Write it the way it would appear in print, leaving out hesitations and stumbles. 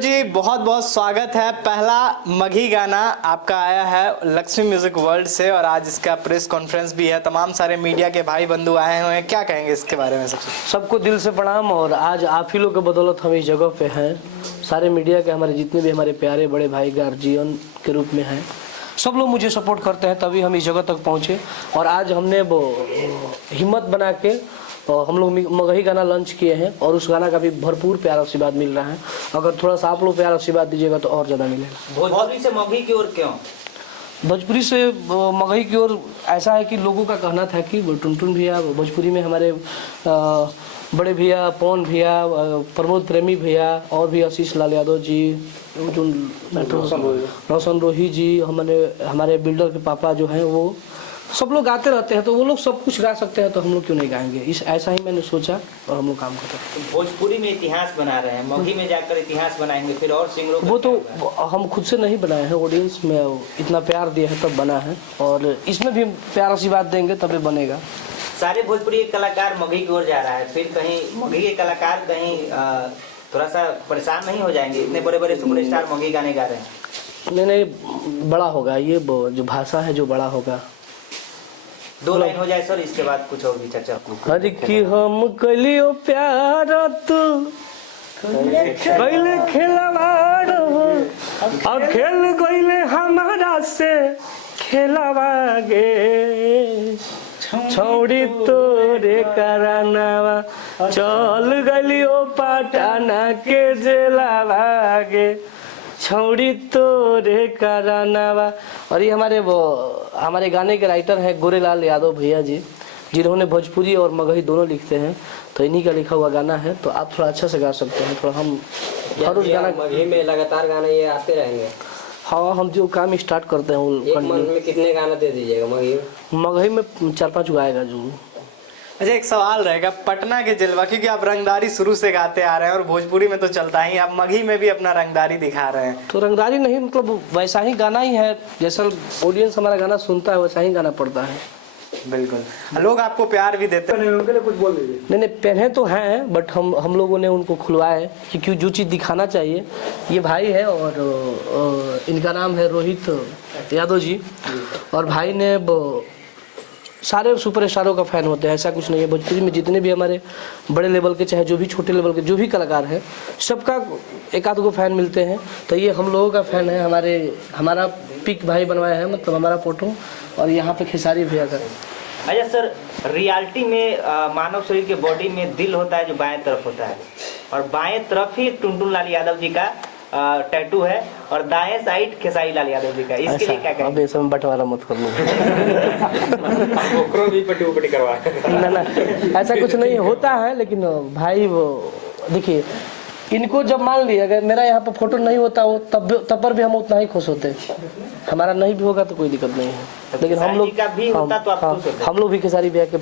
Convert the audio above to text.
जी बहुत बहुत स्वागत है। पहला मघी गाना आपका आया है लक्ष्मी म्यूजिक वर्ल्ड से और आज इसका प्रेस कॉन्फ्रेंस भी है। तमाम सारे मीडिया के भाई बंधु आए हुए हैं, क्या कहेंगे इसके बारे में? सबको दिल से प्रणाम। और आज आप ही लोग के बदौलत हम इस जगह पे हैं। सारे मीडिया के हमारे जितने भी हमारे प्यारे बड़े भाई गार्जियन के रूप में हैं, सब लोग मुझे सपोर्ट करते हैं, तभी हम इस जगह तक पहुँचे। और आज हमने वो हिम्मत बना के हम लोग मगही गाना लॉन्च किए हैं और उस गाना का भी भरपूर प्यार आशीर्वाद मिल रहा है। अगर थोड़ा सा आप लोग प्यार आशीर्वाद दीजिएगा तो और ज़्यादा मिलेगा। भोजपुरी से मगही की ओर क्यों? भोजपुरी से मगही की ओर ऐसा है कि लोगों का कहना था कि टुनटुन भैया भोजपुरी में हमारे बड़े भैया पवन भैया, प्रमोद प्रेमी भैया और भी आशीष लाल यादव जी, जो रोशन रोही जी, हमारे बिल्डर के पापा जो हैं वो सब लोग गाते रहते हैं, तो वो लोग सब कुछ गा सकते हैं तो हम लोग क्यों नहीं गाएंगे। इस ऐसा ही मैंने सोचा और हम लोग काम करते हैं। तो भोजपुरी में इतिहास बना रहे हैं, मगही में जाकर इतिहास बनाएंगे फिर और सिंगरों वो तो हम खुद से नहीं बनाए हैं, ऑडियंस में इतना प्यार दिया है तब बना है और इसमें भी प्यार आशीर्वाद देंगे तभी बनेगा। सारे भोजपुरी के कलाकार मगही की ओर जा रहा है, फिर कहीं मगही के कलाकार कहीं थोड़ा सा परेशान नहीं हो जाएंगे? इतने बड़े बड़े सुपरस्टार मगही गाने गा रहे हैं। नहीं, बड़ा होगा ये जो भाषा है जो बड़ा होगा। 2 लाइन हो जाए सर, इसके बाद कुछ और भी चर्चा। हर की हम कलियो प्यार तू गईले खिलवाड़ और खेल गईले हमारा से खेलवागे छौड़ी तोरे करानावा चल गलियो पटाना के जेलावागे छौड़ी तोरे करानावा। और ये हमारे गाने के राइटर हैं गोरेलाल यादव भैया जी, जिन्होंने भोजपुरी और मगही दोनों लिखते हैं, तो इन्हीं का लिखा हुआ गाना है। तो आप थोड़ा अच्छा से गा सकते हैं। थोड़ा हम हर उस गाना मगही में लगातार गाना ये आते रहेंगे। हाँ, हम जो काम स्टार्ट करते हैं एक मंथ में कितने गाना दे दीजिएगा मगही में 4-5 गाएगा जो। अच्छा, एक सवाल रहेगा, पटना के जलवा, क्योंकि आप रंगदारी शुरू से गाते आ रहे हैं और भोजपुरी में तो चलता ही, आप मगही में भी अपना रंगदारी दिखा रहे हैं। तो रंगदारी नहीं, मतलब वैसा ही गाना ही है, जैसा ऑडियंस हमारा गाना सुनता है वैसा ही गाना पड़ता है। बिल्कुल, लोग आपको प्यार भी देते हैं। उनके लिए कुछ बोल दीजिए। नहीं, पहने तो हैं बट हम लोगों ने उनको खुलवाया है कि क्यों जो चीज़ दिखाना चाहिए। ये भाई है और इनका नाम है रोहित यादव जी, और भाई ने सारे सुपरस्टारों का फ़ैन होते हैं, ऐसा कुछ नहीं है। भोजपुरी में जितने भी हमारे बड़े लेवल के चाहे जो भी छोटे लेवल के जो भी कलाकार हैं, सबका एक आध को फ़ैन मिलते हैं। तो ये हम लोगों का फ़ैन है, हमारा पिक भाई बनवाया है, मतलब हमारा फोटो, और यहाँ पे खेसारी भैया का। अच्छा सर, रियलिटी में मानव शरीर के बॉडी में दिल होता है जो बाएं तरफ होता है, और बाएं तरफ ही टुनटुन लाल यादव जी का टैटू है और दाएं साइड खेसारी लाल यादव जी का। इसके लिए क्या कहेंगे? अब इसमें बंटवारा मत कर लो। भी पट्टी करवा ना, ऐसा कुछ नहीं होता है। लेकिन भाई वो देखिए, इनको जब मान लिया अगर मेरा यहाँ पर फोटो नहीं होता हो तब पर भी हम उतना ही खुश होते। हमारा नहीं भी होगा तो कोई दिक्कत नहीं है, लेकिन हम लोग भी खेसारी भैया के